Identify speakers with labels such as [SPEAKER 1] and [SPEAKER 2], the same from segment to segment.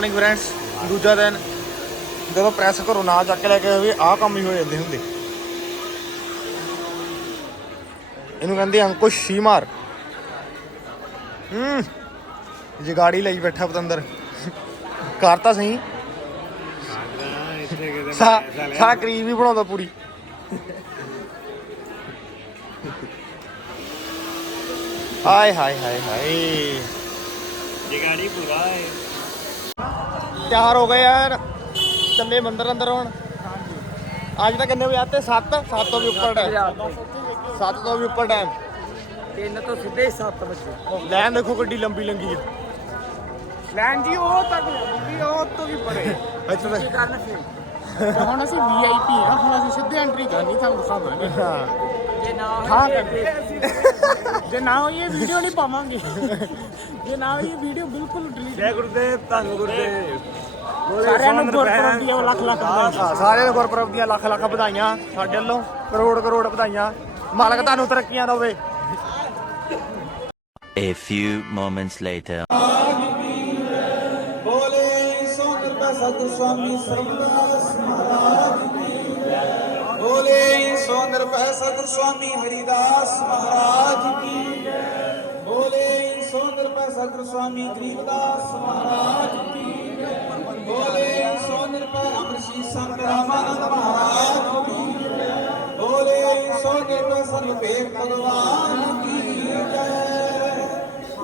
[SPEAKER 1] Morning friends ਦੂਜਾ ਦਿਨ ਜਦੋਂ ਪ੍ਰੈਸ ਘਰੋਂ ਨਾ ਚੱਕ ਕੇ ਲੈ ਕੇ ਆਵੇ ਆਹ ਕੰਮ ਹੀ ਹੋ ਜਾਂਦੇ ਹੁੰਦੇ। ਇਹਨੂੰ ਕਹਿੰਦੇ ਅੰਕੁਸ਼ ਸ਼ੀਮਾਰ ਹੂੰ, ਜੇ ਲਈ ਬੈਠਾ ਪਤੰਦਰ। ਕਰਤਾ ਸਹੀ। ਸਾ ਕਰੀਬ ਵੀ ਬਣਾਉਂਦਾ ਪੂਰੀ। ਹਾਏ ਹਾਏ ਹਾਏ ਹਾਏ।
[SPEAKER 2] ਜਗਾੜੀ ਪੂਰਾ ਹੈ
[SPEAKER 1] ਤਿਆਰ ਹੋ ਗਏ ਯਾਰ ਚੱਲੇ ਮੰਦਰ ਅੰਦਰ ਹੁਣ। ਅੱਜ ਤਾਂ ਕਿੰਨੇ ਵਜੇ ਆਤੇ? 7 7 ਤੋਂ ਵੀ ਉੱਪਰ ਟਾਈਮ 7 ਤੋਂ ਵੀ ਉੱਪਰ ਟਾਈਮ
[SPEAKER 2] ਤਿੰਨ ਤੋਂ ਸਿੱਧੇ 7 ਵਜੇ।
[SPEAKER 1] ਲੈਣ ਦੇਖੋ ਗੱਡੀ ਲੰਬੀ ਲੰਗੀ ਆ।
[SPEAKER 2] ਲੈਣ ਜੀ ਉਹ ਤੱਕ ਜਾਂਦੀ ਉਹ ਤੋਂ ਵੀ ਪਰੇ।
[SPEAKER 1] ਇੱਥੇ ਤਾਂ
[SPEAKER 2] ਕਰਨ ਫਿਰ। ਹੁਣ ਅਸੀਂ ਵੀਆਈਪੀ ਆ ਹੁਣ ਅਸੀਂ ਸਿੱਧੇ ਐਂਟਰੀ ਕਰਨੀ ਤੁਹਾਨੂੰ ਦਿਖਾਵਾਂਗੇ।
[SPEAKER 1] ਹਾਂ। ਹਾਂ
[SPEAKER 2] ਹੋਈ ਜੇ ਨਾ ਹੋਈ ਇਹ ਵੀਡੀਓ ਨਹੀਂ ਪਾਵਾਂਗੇ। ਜੇ ਨਾ ਹੋਈ ਇਹ ਵੀਡੀਓ ਬਿਲਕੁਲ ਡਿਲੀਟ
[SPEAKER 3] ਜੈ ਗੁਰਦੇਵ ਧੰਨ ਗੁਰਦੇਵ
[SPEAKER 2] ਸਾਰਿਆਂ ਨੂੰ ਗੁਰਪੁਰਬ ਦੀਆਂ ਲੱਖ ਲੱਖ ਵਧਾਈਆਂ।
[SPEAKER 1] ਹਾਂ, ਸਾਰਿਆਂ ਨੂੰ ਗੁਰਪੁਰਬ ਦੀਆਂ ਲੱਖ ਲੱਖ ਵਧਾਈਆਂ ਸਾਡੇ ਵੱਲੋਂ। ਕਰੋੜ ਕਰੋੜ ਵਧਾਈਆਂ। ਮਾਲਕ ਤੁਹਾਨੂੰ ਤਰੱਕੀਆਂ ਦੇਵੇ।
[SPEAKER 4] A few moments later.
[SPEAKER 5] ਬੋਲੇ ਸਤਿ ਸੁਆਮੀ ਮਹਾਰਾਜ। ਬੋਲੇ ਸੋ ਕਿਰਪਾ ਸਤਿ ਸੁਆਮੀ ਹਰੀਦਾਸ ਮਹਾਰਾਜ ਕੀ ਜੈ। ਬੋਲੇ ਸੋ ਕਿਰਪਾ ਸਤਿ ਸੁਆਮੀ ਗਰੀਬਦਾਸ ਮਹਾਰਾਜ ਕੀ ਜੈ। ਬੋਲੇ ਸੋ ਕਿਰਪਾ ਅਮਰਸ਼ੀ ਸੰਤ ਰਾਮਾਨੰਦ ਮਹਾਰਾਜ ਕੀ ਜੈ। ਬੋਲੇ ਸੋ ਕਿਰਪਾ ਸਰਬੇਰ ਭਗਵਾਨ ਕੀ ਜੈ।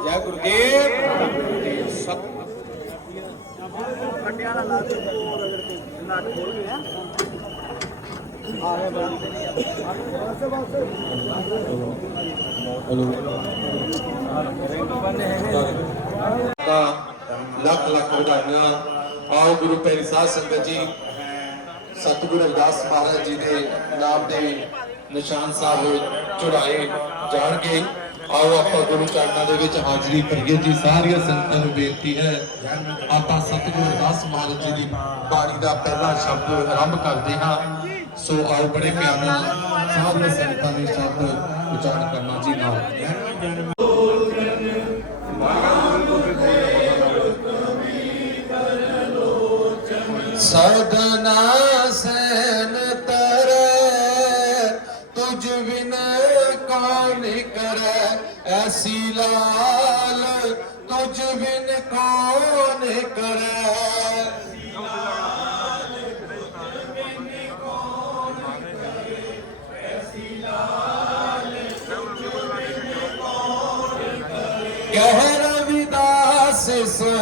[SPEAKER 5] ਜੈ ਗੁਰਦੇਵ। ਸਤਿ
[SPEAKER 6] ਦਾ ਲੱਖ ਲੱਖ ਵਧਾਈਆਂ। ਆਓ ਗੁਰੂ ਪਿਆਰੀ ਸਾਧ ਸੰਗਤ ਜੀ, ਸਤਿਗੁਰੂ ਰਵਿਦਾਸ ਮਹਾਰਾਜ ਜੀ ਦੇ ਨਾਮ ਦੇ ਨਿਸ਼ਾਨ ਸਾਹਿਬ ਚੜਾਏ ਜਾਣਗੇ। ਆਓ ਆਪਾਂ ਗੁਰੂ ਚਰਨਾਂ ਦੇ ਵਿੱਚ ਹਾਜ਼ਰੀ ਭਰੀਏ। ਜੀ, ਸਾਰੀਆਂ ਸੰਗਤਾਂ ਨੂੰ ਬੇਨਤੀ ਹੈ, ਆਪਾਂ ਸਤਿਗੁਰੂ ਰਵਿਦਾਸ ਮਹਾਰਾਜ ਜੀ ਦੀ ਬਾਣੀ ਦਾ ਪਹਿਲਾ ਸ਼ਬਦ ਆਰੰਭ ਕਰਦੇ ਹਾਂ। ਸੋ ਆਓ ਬੜੇ ਪਿਆਰ ਨਾਲ ਸਾਰੀਆਂ ਸੰਗਤਾਂ ਨੇ ਸ਼ਬਦ ਉਚਾਰਨ ਕਰਨਾ ਜੀ ਨਾਲ। ਸਦਨਾ ਸੈਨ ਤਰੇ, ਤੁਝ ਬਿਨ ਕੌਣ ਕਰੈ? ਐਸੀ ਲਾਲ, ਤੁਝ ਬਿਨ ਕੌਣ ਕਰੈ? ਕਹਿ ਰਵਿਦਾਸ ਸੁਨੋ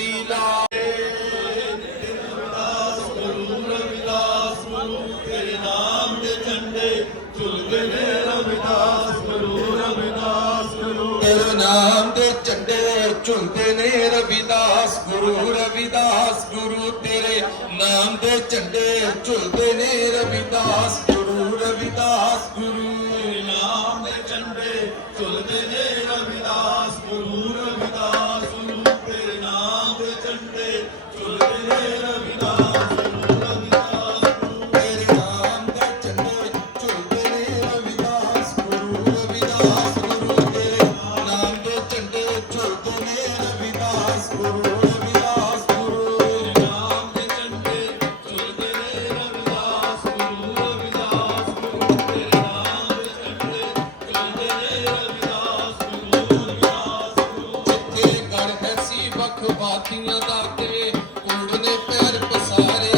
[SPEAKER 6] ਐਸੀ ਲਾ ਤੇਰੇ ਨਾਮ ਦੇ ਝੰਡੇ ਝੁਲਦੇ ਨੇ ਰਵਿਦਾਸ, ਗੁਰੂ ਰਵਿਦਾਸ, ਗੁਰੂ ਤੇਰੇ ਨਾਮ ਦੇ ਝੰਡੇ ਝੁਲਦੇ ਨੇ ਰਵਿਦਾਸ, ਗੁਰੂ ਰਵਿਦਾਸ, ਗੁਰੂ ਬਾਤੀਆਂ ਦਾ ਤੇ ਕੂੜ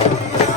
[SPEAKER 5] Thank you.